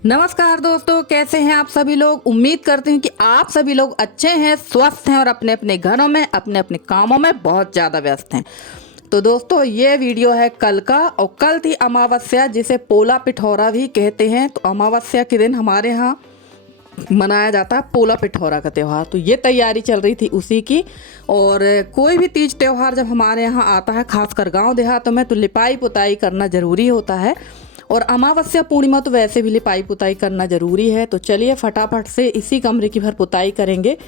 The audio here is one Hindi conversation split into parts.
नमस्कार दोस्तों, कैसे हैं आप सभी लोग। उम्मीद करते हैं कि आप सभी लोग अच्छे हैं, स्वस्थ हैं और अपने अपने घरों में अपने अपने कामों में बहुत ज़्यादा व्यस्त हैं। तो दोस्तों, ये वीडियो है कल का, और कल थी अमावस्या, जिसे पोला पिठौरा भी कहते हैं। तो अमावस्या के दिन हमारे यहाँ मनाया जाता है पोला पिठौरा का त्यौहार। तो ये तैयारी चल रही थी उसी की। और कोई भी तीज त्यौहार जब हमारे यहाँ आता है, खासकर गांव देहातों में, तो लिपाई पुताई करना ज़रूरी होता है। और अमावस्या पूर्णिमा तो वैसे भी लिपाई पुताई करना ज़रूरी है। तो चलिए फटाफट से इसी कमरे की भर पुताई करेंगे,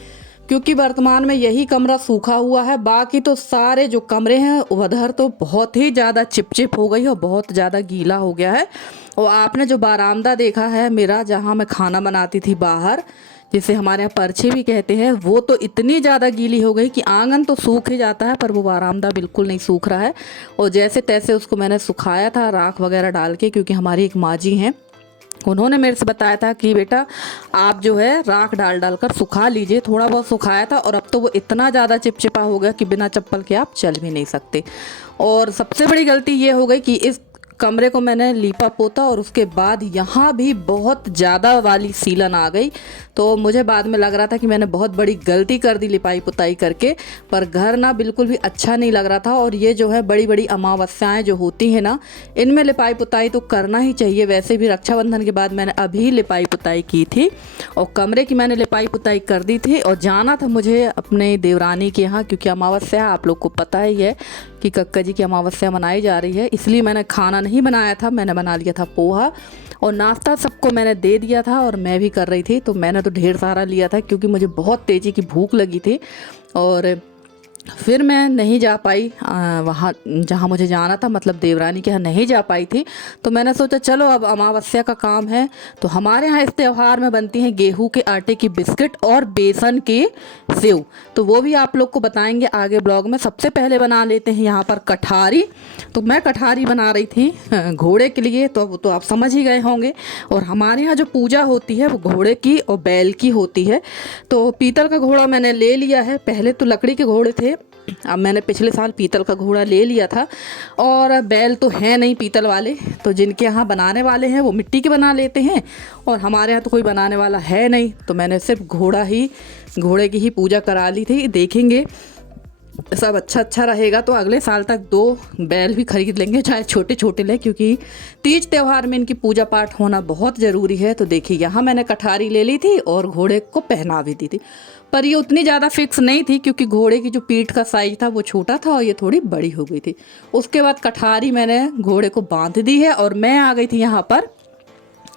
क्योंकि वर्तमान में यही कमरा सूखा हुआ है। बाकी तो सारे जो कमरे हैं उधर तो बहुत ही ज़्यादा चिपचिप हो गई और बहुत ज़्यादा गीला हो गया है। और आपने जो बारामदा देखा है मेरा, जहाँ मैं खाना बनाती थी बाहर, जिसे हमारे यहाँ परछे भी कहते हैं, वो तो इतनी ज़्यादा गीली हो गई कि आंगन तो सूख ही जाता है, पर वो बारामदा बिल्कुल नहीं सूख रहा है। और जैसे तैसे उसको मैंने सुखाया था राख वगैरह डाल के, क्योंकि हमारी एक माँ जी हैं, उन्होंने मेरे से बताया था कि बेटा आप जो है राख डाल डाल कर सुखा लीजिए। थोड़ा बहुत सुखाया था और अब तो वो इतना ज़्यादा चिपचिपा हो गया कि बिना चप्पल के आप चल भी नहीं सकते। और सबसे बड़ी गलती ये हो गई कि इस कमरे को मैंने लीपा पोता और उसके बाद यहाँ भी बहुत ज़्यादा वाली सीलन आ गई। तो मुझे बाद में लग रहा था कि मैंने बहुत बड़ी गलती कर दी लिपाई पुताई करके, पर घर ना बिल्कुल भी अच्छा नहीं लग रहा था। और ये जो है बड़ी बड़ी अमावस्याएं जो होती हैं ना, इनमें लिपाई पुताई तो करना ही चाहिए। वैसे भी रक्षाबंधन के बाद मैंने अभी लिपाई पुताई की थी और कमरे की मैंने लिपाई पुताई कर दी थी। और जाना था मुझे अपने देवरानी के यहाँ, क्योंकि अमावस्या आप लोग को पता ही है कि कक्का जी की अमावस्या मनाई जा रही है। इसलिए मैंने खाना नहीं बनाया था, मैंने बना लिया था पोहा और नाश्ता सबको मैंने दे दिया था। और मैं भी कर रही थी, तो मैंने तो ढेर सारा लिया था, क्योंकि मुझे बहुत तेज़ी की भूख लगी थी। और फिर मैं नहीं जा पाई वहाँ जहाँ मुझे जाना था, मतलब देवरानी के यहाँ नहीं जा पाई थी। तो मैंने सोचा चलो अब अमावस्या का काम है। तो हमारे यहाँ इस त्यौहार में बनती हैं गेहूं के आटे की बिस्किट और बेसन के सेव। तो वो भी आप लोग को बताएंगे आगे ब्लॉग में। सबसे पहले बना लेते हैं यहाँ पर कठारी। तो मैं कठारी बना रही थी घोड़े के लिए, तो आप समझ ही गए होंगे। और हमारे यहाँ जो पूजा होती है वो घोड़े की और बैल की होती है। तो पीतल का घोड़ा मैंने ले लिया है। पहले तो लकड़ी के घोड़े थे, अब मैंने पिछले साल पीतल का घोड़ा ले लिया था। और बैल तो हैं नहीं पीतल वाले, तो जिनके यहाँ बनाने वाले हैं वो मिट्टी के बना लेते हैं, और हमारे यहाँ तो कोई बनाने वाला है नहीं। तो मैंने सिर्फ घोड़े की ही पूजा करा ली थी। देखेंगे सब अच्छा रहेगा तो अगले साल तक 2 बैल भी खरीद लेंगे, चाहे छोटे छोटे लें, क्योंकि तीज त्यौहार में इनकी पूजा पाठ होना बहुत ज़रूरी है। तो देखिए यहाँ मैंने कठारी ले ली थी और घोड़े को पहना भी दी थी। पर ये उतनी ज़्यादा फिक्स नहीं थी, क्योंकि घोड़े की जो पीठ का साइज था वो छोटा था और ये थोड़ी बड़ी हो गई थी। उसके बाद कठारी मैंने घोड़े को बांध दी है और मैं आ गई थी यहाँ पर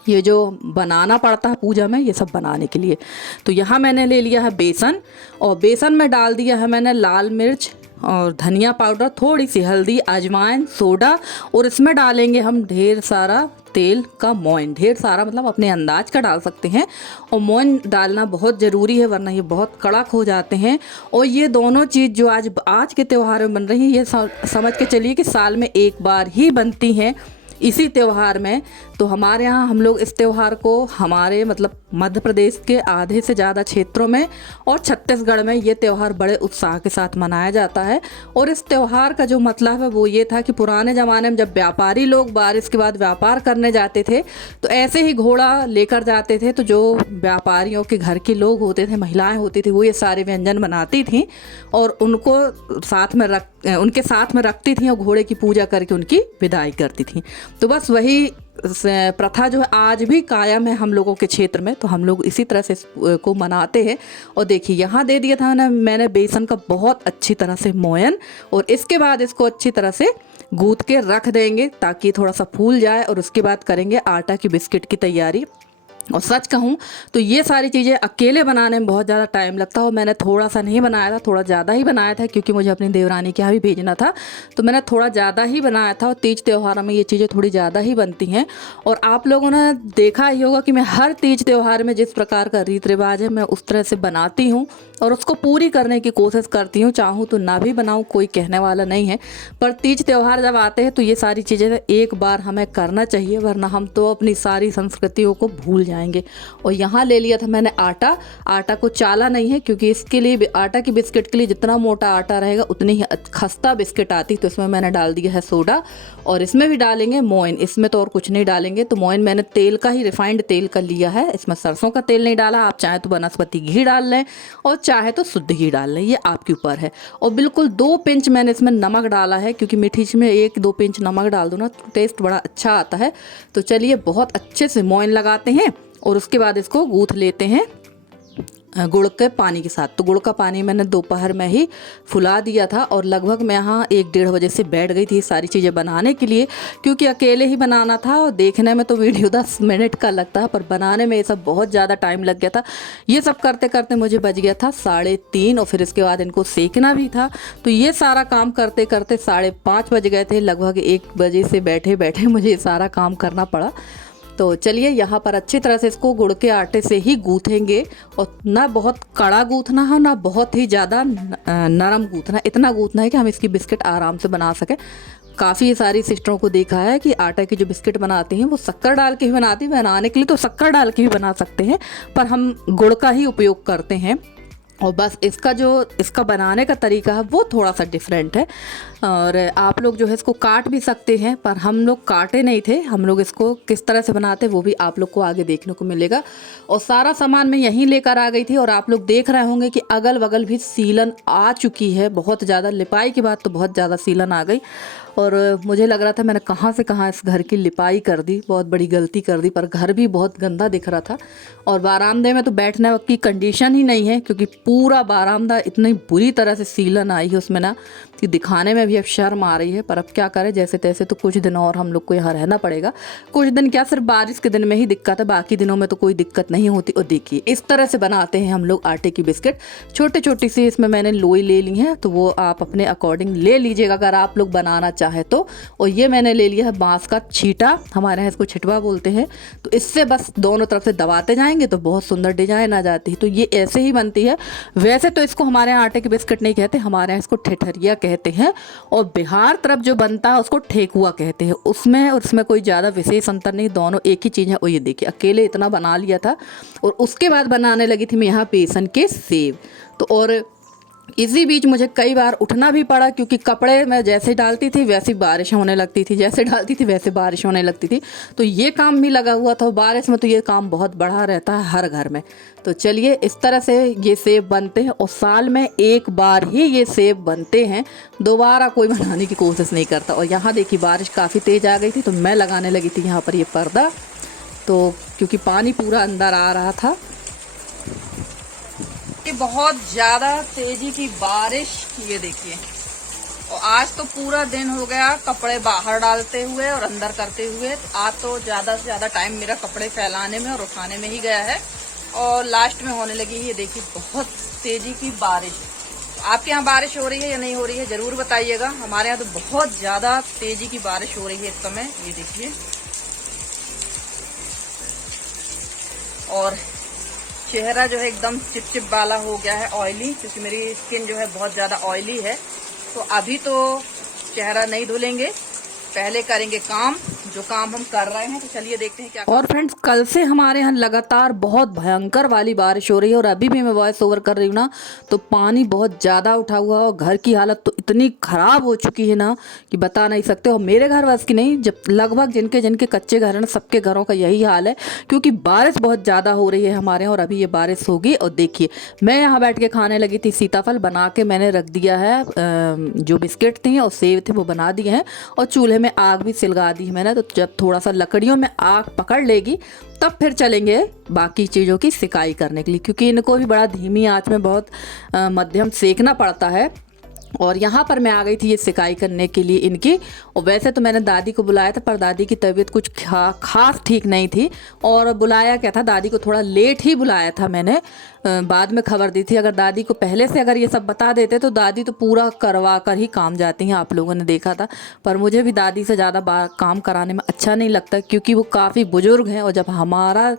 ये जो बनाना पड़ता है पूजा में, ये सब बनाने के लिए। तो यहाँ मैंने ले लिया है बेसन, और बेसन में डाल दिया है मैंने लाल मिर्च और धनिया पाउडर, थोड़ी सी हल्दी, अजवाइन, सोडा, और इसमें डालेंगे हम ढेर सारा तेल का मोइन। ढेर सारा मतलब अपने अंदाज का डाल सकते हैं, और मोइन डालना बहुत ज़रूरी है, वरना ये बहुत कड़क हो जाते हैं। और ये दोनों चीज़ जो आज के त्यौहार में बन रही है, ये समझ के चलिए कि साल में एक बार ही बनती हैं इसी त्यौहार में। तो हमारे यहाँ हम लोग इस त्यौहार को हमारे मतलब मध्य प्रदेश के आधे से ज़्यादा क्षेत्रों में और छत्तीसगढ़ में ये त्यौहार बड़े उत्साह के साथ मनाया जाता है। और इस त्यौहार का जो मतलब है वो ये था कि पुराने ज़माने में जब व्यापारी लोग बारिश के बाद व्यापार करने जाते थे, तो ऐसे ही घोड़ा लेकर जाते थे। तो जो व्यापारियों के घर के लोग होते थे, महिलाएँ होती थी, वो ये सारे व्यंजन बनाती थी और उनके साथ में रखती थी और घोड़े की पूजा करके उनकी विदाई करती थी। तो बस वही प्रथा जो है आज भी कायम है हम लोगों के क्षेत्र में। तो हम लोग इसी तरह से को मनाते हैं। और देखिए यहाँ दे दिया था ना मैंने बेसन का बहुत अच्छी तरह से मोयन, और इसके बाद इसको अच्छी तरह से गूंथ के रख देंगे ताकि थोड़ा सा फूल जाए। और उसके बाद करेंगे आटा की बिस्किट की तैयारी। और सच कहूँ तो ये सारी चीज़ें अकेले बनाने में बहुत ज़्यादा टाइम लगता है, और मैंने थोड़ा सा नहीं बनाया था, थोड़ा ज़्यादा ही बनाया था, क्योंकि मुझे अपनी देवरानी के यहाँ भी भेजना था। तो मैंने थोड़ा ज़्यादा ही बनाया था। और तीज त्यौहार में ये चीज़ें थोड़ी ज़्यादा ही बनती हैं। और आप लोगों ने देखा ही होगा कि मैं हर तीज त्यौहार में जिस प्रकार का रीति रिवाज है मैं उस तरह से बनाती हूँ। और उसको पूरी करने की कोशिश करती हूँ। चाहूँ तो ना भी बनाऊँ, कोई कहने वाला नहीं है, पर तीज त्यौहार जब आते हैं तो ये सारी चीज़ें एक बार हमें करना चाहिए, वरना हम तो अपनी सारी संस्कृतियों को भूल जाएंगे। और यहाँ ले लिया था मैंने आटा। आटा को चाला नहीं है, क्योंकि इसके लिए आटा की बिस्किट के लिए जितना मोटा आटा रहेगा उतनी ही खस्ता बिस्किट आती। तो इसमें मैंने डाल दिया है सोडा, और इसमें भी डालेंगे मोइन। इसमें तो और कुछ नहीं डालेंगे। तो मोइन मैंने तेल का ही, रिफाइंड तेल का लिया है, इसमें सरसों का तेल नहीं डाला। आप चाहे तो वनस्पति घी डाल लें और चाहे तो शुद्ध घी डाल लें, ये आपके ऊपर है। और बिल्कुल 2 पिंच मैंने इसमें नमक डाला है, क्योंकि मीठी चीज़ में 1-2 पिंच नमक डाल दो ना तो टेस्ट बड़ा अच्छा आता है। तो चलिए बहुत अच्छे से मोइन लगाते हैं और उसके बाद इसको गूँथ लेते हैं गुड़ के पानी के साथ। तो गुड़ का पानी मैंने दोपहर में ही फुला दिया था, और लगभग मैं यहाँ 1-1.5 बजे से बैठ गई थी सारी चीज़ें बनाने के लिए, क्योंकि अकेले ही बनाना था। और देखने में तो वीडियो 10 मिनट का लगता है, पर बनाने में ये सब बहुत ज़्यादा टाइम लग गया था। ये सब करते करते मुझे बज गया था 3:30, और फिर इसके बाद इनको सेकना भी था। तो ये सारा काम करते करते 5:30 बज गए थे। लगभग 1 बजे से बैठे बैठे मुझे ये सारा काम करना पड़ा। तो चलिए यहाँ पर अच्छी तरह से इसको गुड़ के आटे से ही गूँथेंगे, और ना बहुत कड़ा गूँथना है ना बहुत ही ज़्यादा नरम गूँथना, इतना गूँथना है कि हम इसकी बिस्किट आराम से बना सकें। काफ़ी सारी सिस्टरों को देखा है कि आटा की जो बिस्किट बनाती हैं वो शक्कर डाल के ही बनाती हैं। बनाने के लिए तो शक्कर डाल के भी बना सकते हैं, पर हम गुड़ का ही उपयोग करते हैं। और बस इसका बनाने का तरीका है वो थोड़ा सा डिफरेंट है। और आप लोग जो है इसको काट भी सकते हैं, पर हम लोग काटे नहीं थे। हम लोग इसको किस तरह से बनाते वो भी आप लोग को आगे देखने को मिलेगा। और सारा सामान मैं यहीं लेकर आ गई थी, और आप लोग देख रहे होंगे कि अगल बगल भी सीलन आ चुकी है बहुत ज़्यादा। लिपाई के बाद तो बहुत ज़्यादा सीलन आ गई, और मुझे लग रहा था मैंने कहाँ से कहाँ इस घर की लिपाई कर दी, बहुत बड़ी गलती कर दी। पर घर भी बहुत गंदा दिख रहा था, और बारामदे में तो बैठने की कंडीशन ही नहीं है, क्योंकि पूरा बारामदा इतनी बुरी तरह से सीलन आई है उसमें ना कि दिखाने में भी अब शर्म आ रही है। पर अब क्या करें, जैसे तैसे तो कुछ दिन और हम लोग को यहाँ रहना पड़ेगा। कुछ दिन क्या, सिर्फ बारिश के दिन में ही दिक्कत है, बाकी दिनों में तो कोई दिक्कत नहीं होती। और देखिए इस तरह से बनाते हैं हम लोग आटे की बिस्किट। छोटी छोटी सी इसमें मैंने लोई ले ली है, तो वो आप अपने अकॉर्डिंग ले लीजिएगा अगर आप लोग बनाना चाहे तो। और ये मैंने ले लिया है बांस का छीटा, हमारे यहाँ इसको छिटवा बोलते हैं। तो इससे बस दोनों तरफ से दबाते जाएंगे तो बहुत सुंदर डिजाइन आ जाती है। तो ये ऐसे ही बनती है। वैसे तो इसको हमारे यहाँ आटे की बिस्किट नहीं कहते, हमारे यहाँ इसको ठेठरिया कहते हैं, और बिहार तरफ जो बनता है उसको ठेकुआ कहते हैं। उसमें कोई ज़्यादा विशेष अंतर नहीं, दोनों एक ही चीज़ है। और ये देखिए अकेले इतना बना लिया था, और उसके बाद बनाने लगी थी मैं यहाँ बेसन के सेव। तो और इसी बीच मुझे कई बार उठना भी पड़ा, क्योंकि कपड़े मैं जैसे डालती थी वैसे बारिश होने लगती थी, जैसे डालती थी वैसे बारिश होने लगती थी। तो ये काम भी लगा हुआ था। बारिश में तो ये काम बहुत बढ़ा रहता है हर घर में। तो चलिए इस तरह से ये सेब बनते हैं, और साल में एक बार ही ये सेब बनते हैं, दोबारा कोई बनाने की कोशिश नहीं करता। और यहाँ देखिए बारिश काफ़ी तेज़ आ गई थी, तो मैं लगाने लगी थी यहाँ पर ये पर्दा, तो क्योंकि पानी पूरा अंदर आ रहा था। ये बहुत ज़्यादा तेजी की बारिश, ये देखिए। और आज तो पूरा दिन हो गया कपड़े बाहर डालते हुए और अंदर करते हुए। आज तो ज़्यादा से ज़्यादा टाइम मेरा कपड़े फैलाने में और उठाने में ही गया है, और लास्ट में होने लगी ये देखिए बहुत तेजी की बारिश। आपके यहाँ बारिश हो रही है या नहीं हो रही है ज़रूर बताइएगा। हमारे यहाँ तो बहुत ज़्यादा तेजी की बारिश हो रही है इस समय, ये देखिए। और चेहरा जो है एकदम चिपचिप वाला हो गया है, ऑयली, क्योंकि मेरी स्किन जो है बहुत ज़्यादा ऑयली है। तो अभी तो चेहरा नहीं धुलेंगे, पहले करेंगे काम, जो काम हम कर रहे हैं। तो चलिए देखते हैं क्या। और फ्रेंड्स कल से हमारे यहाँ लगातार बहुत भयंकर वाली बारिश हो रही है, और अभी भी मैं वॉइस ओवर कर रही हूँ ना तो पानी बहुत ज़्यादा उठा हुआ है, और घर की हालत तो इतनी ख़राब हो चुकी है ना कि बता नहीं सकते। और मेरे घर बस की नहीं, जब लगभग जिनके जिनके कच्चे घर हैं ना सबके घरों का यही हाल है, क्योंकि बारिश बहुत ज़्यादा हो रही है हमारे यहाँ। और अभी ये बारिश होगी। और देखिए मैं यहाँ बैठ के खाने लगी थी सीताफल बना के, मैंने रख दिया है जो बिस्किट थी और सेब थे वो बना दिए हैं, और चूल्हे में आग भी सिलगा दी है मैंने। तो जब थोड़ा सा लकड़ियों में आग पकड़ लेगी तब फिर चलेंगे बाकी चीज़ों की सिकाई करने के लिए, क्योंकि इनको भी बड़ा धीमी आंच में बहुत मध्यम सेकना पड़ता है। और यहाँ पर मैं आ गई थी ये सिकाई करने के लिए इनकी। और वैसे तो मैंने दादी को बुलाया था, पर दादी की तबीयत कुछ खास ठीक नहीं थी, और बुलाया क्या था, दादी को थोड़ा लेट ही बुलाया था मैंने, बाद में खबर दी थी। अगर दादी को पहले से अगर ये सब बता देते तो दादी तो पूरा करवा कर ही काम जाती हैं, आप लोगों ने देखा था। पर मुझे भी दादी से ज़्यादा काम कराने में अच्छा नहीं लगता, क्योंकि वो काफ़ी बुजुर्ग हैं और जब हमारा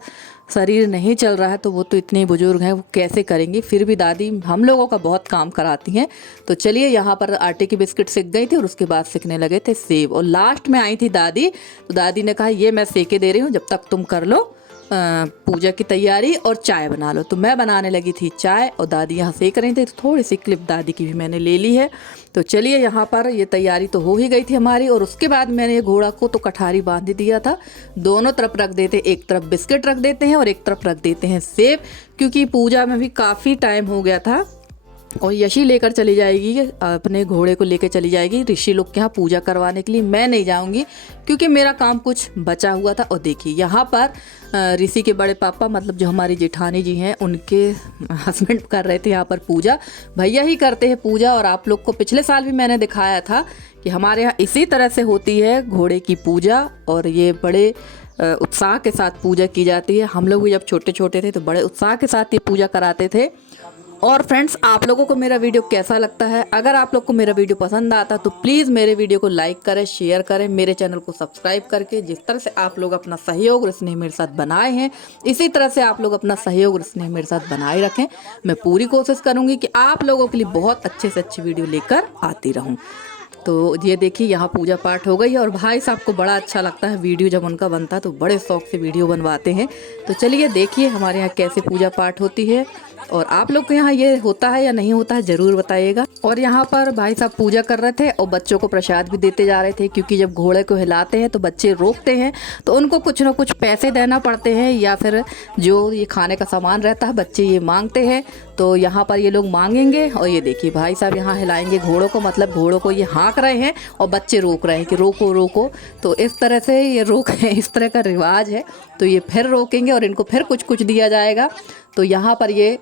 शरीर नहीं चल रहा है तो वो तो इतने बुजुर्ग हैं, वो कैसे करेंगी। फिर भी दादी हम लोगों का बहुत काम कराती हैं। तो चलिए, यहाँ पर आटे की बिस्किट सेक गई थी और उसके बाद सेकने लगे थे सेब, और लास्ट में आई थी दादी। तो दादी ने कहा ये मैं सेके दे रही हूँ, जब तक तुम कर लो पूजा की तैयारी और चाय बना लो। तो मैं बनाने लगी थी चाय और दादी यहाँ सेक रही थी। तो थोड़ी सी क्लिप दादी की भी मैंने ले ली है। तो चलिए, यहाँ पर ये तैयारी तो हो ही गई थी हमारी, और उसके बाद मैंने ये घोड़ा को तो कठारी बांध दिया था। दोनों तरफ रख देते, एक तरफ बिस्किट रख देते हैं और एक तरफ रख देते हैं सेब, क्योंकि पूजा में भी काफ़ी टाइम हो गया था। और यशी लेकर चली जाएगी, अपने घोड़े को लेकर चली जाएगी ऋषि लोग के यहाँ पूजा करवाने के लिए। मैं नहीं जाऊंगी क्योंकि मेरा काम कुछ बचा हुआ था। और देखिए, यहाँ पर ऋषि के बड़े पापा, मतलब जो हमारी जेठानी जी हैं, उनके हस्बैंड कर रहे थे यहाँ पर पूजा। भैया ही करते हैं पूजा। और आप लोग को पिछले साल भी मैंने दिखाया था कि हमारे यहाँ इसी तरह से होती है घोड़े की पूजा, और ये बड़े उत्साह के साथ पूजा की जाती है। हम लोग भी जब छोटे छोटे थे तो बड़े उत्साह के साथ ये पूजा कराते थे। और फ्रेंड्स, आप लोगों को मेरा वीडियो कैसा लगता है? अगर आप लोग को मेरा वीडियो पसंद आता तो प्लीज़ मेरे वीडियो को लाइक करें, शेयर करें, मेरे चैनल को सब्सक्राइब करके। जिस तरह से आप लोग अपना सहयोग और स्नेह मेरे साथ बनाए हैं, इसी तरह से आप लोग अपना सहयोग और स्नेह मेरे साथ बनाए रखें। मैं पूरी कोशिश करूँगी कि आप लोगों के लिए बहुत अच्छे से अच्छी वीडियो लेकर आती रहूँ। तो ये देखिए, यहाँ पूजा पाठ हो गई है, और भाई साहब को बड़ा अच्छा लगता है वीडियो जब उनका बनता है, तो बड़े शौक से वीडियो बनवाते हैं। तो चलिए देखिए हमारे यहाँ कैसे पूजा पाठ होती है, और आप लोग के यहाँ ये होता है या नहीं होता है ज़रूर बताइएगा। और यहाँ पर भाई साहब पूजा कर रहे थे और बच्चों को प्रसाद भी देते जा रहे थे, क्योंकि जब घोड़े को हिलाते हैं तो बच्चे रोकते हैं, तो उनको कुछ ना कुछ पैसे देना पड़ते हैं, या फिर जो ये खाने का सामान रहता है बच्चे ये मांगते हैं। तो यहाँ पर ये लोग मांगेंगे, और ये देखिए भाई साहब यहाँ हिलाएंगे घोड़ों को, मतलब घोड़ों को ये हाँक रहे हैं और बच्चे रोक रहे हैं कि रोको रोको। तो इस तरह से ये रोक इस तरह का रिवाज है। तो ये फिर रोकेंगे और इनको फिर कुछ कुछ दिया जाएगा। तो यहाँ पर ये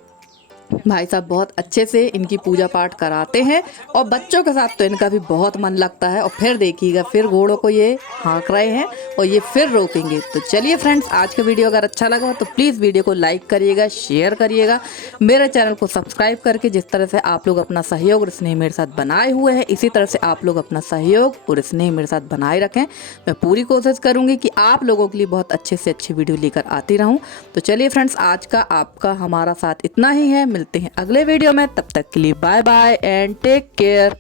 भाई साहब बहुत अच्छे से इनकी पूजा पाठ कराते हैं, और बच्चों के साथ तो इनका भी बहुत मन लगता है। और फिर देखिएगा, फिर घोड़ों को ये हाँक रहे हैं और ये फिर रोकेंगे। तो चलिए फ्रेंड्स, आज का वीडियो अगर अच्छा लगा तो प्लीज़ वीडियो को लाइक करिएगा, शेयर करिएगा, मेरे चैनल को सब्सक्राइब करके। जिस तरह से आप लोग अपना सहयोग और स्नेह मेरे साथ बनाए हुए हैं, इसी तरह से आप लोग अपना सहयोग और स्नेह मेरे साथ बनाए रखें। मैं पूरी कोशिश करूँगी कि आप लोगों के लिए बहुत अच्छे से अच्छी वीडियो लेकर आती रहूँ। तो चलिए फ्रेंड्स, आज का आपका हमारा साथ इतना ही है। मिलते हैं अगले वीडियो में, तब तक के लिए bye bye and take care.